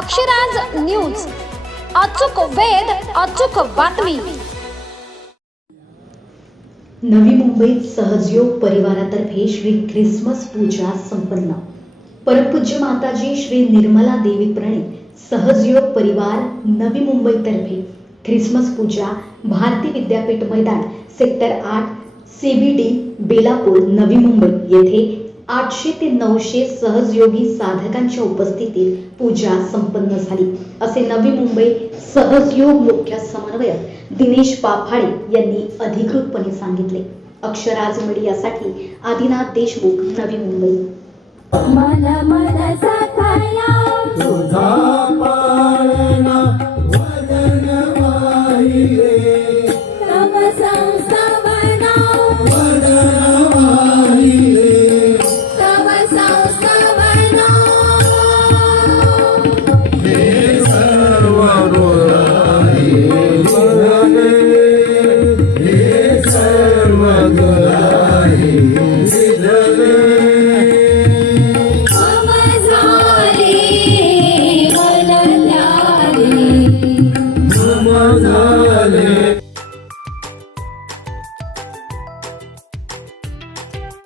Akshraj news. अचूक वेद अचूक बातमी. नवी मुंबईत सहजयोग परिवारातर्फे श्री ख्रिसमस पूजा संपन्न. परमपूज्य माताजी श्री निर्मला देवी प्रणित सहजयोग परिवार नवी मुंबईतर्फे. ख्रिसमस पूजा भारती विद्यापीठ मैदान सेक्टर आठ सीबीडी बेलापूर नवी मुंबई येथे आठशे ते नऊशे सहजयोगी साधकांच्या उपस्थितीत पूजा संपन्न झाली. असे नवी मुंबई सहजयोग मुख्य समन्वयक दिनेश पाफाळे यांनी अधिकृतपणे सांगितले. अक्षराज मीडियासाठी आदिनाथ देशमुख नवी मुंबई. मला